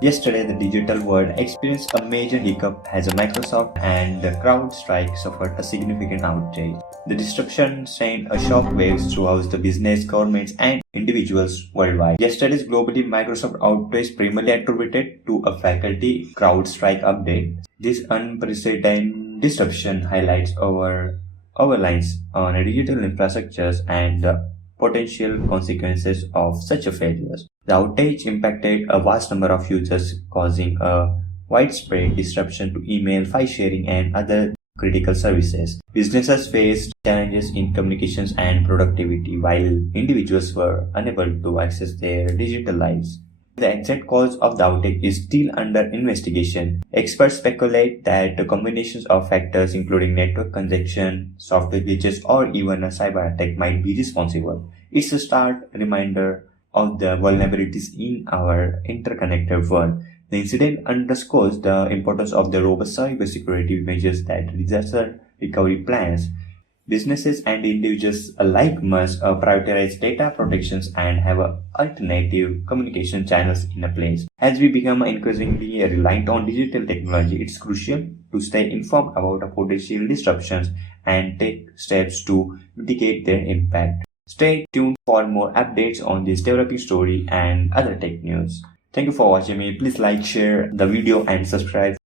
Yesterday, the digital world experienced a major hiccup as Microsoft and CrowdStrike suffered a significant outage. The disruption sent a shockwaves throughout the business, governments, and individuals worldwide. Yesterday's globally Microsoft outage primarily attributed to a faculty CrowdStrike update. This unprecedented disruption highlights our lines on digital infrastructures and the potential consequences of such a failure. The outage impacted a vast number of users, causing a widespread disruption to email, file sharing, and other critical services. Businesses faced challenges in communications and productivity, while individuals were unable to access their digital lives. The exact cause of the outage is still under investigation. Experts speculate that the combinations of factors including network congestion, software glitches, or even a cyber attack might be responsible. It's a stark reminder of the vulnerabilities in our interconnected world. The incident underscores the importance of the robust cybersecurity measures that disaster recovery plans. Businesses and individuals alike must prioritize data protections and have alternative communication channels in place. As we become increasingly reliant on digital technology, it's crucial to stay informed about potential disruptions and take steps to mitigate their impact. Stay tuned for more updates on this developing story and other tech news. Thank you for watching me. Please like, share the video and subscribe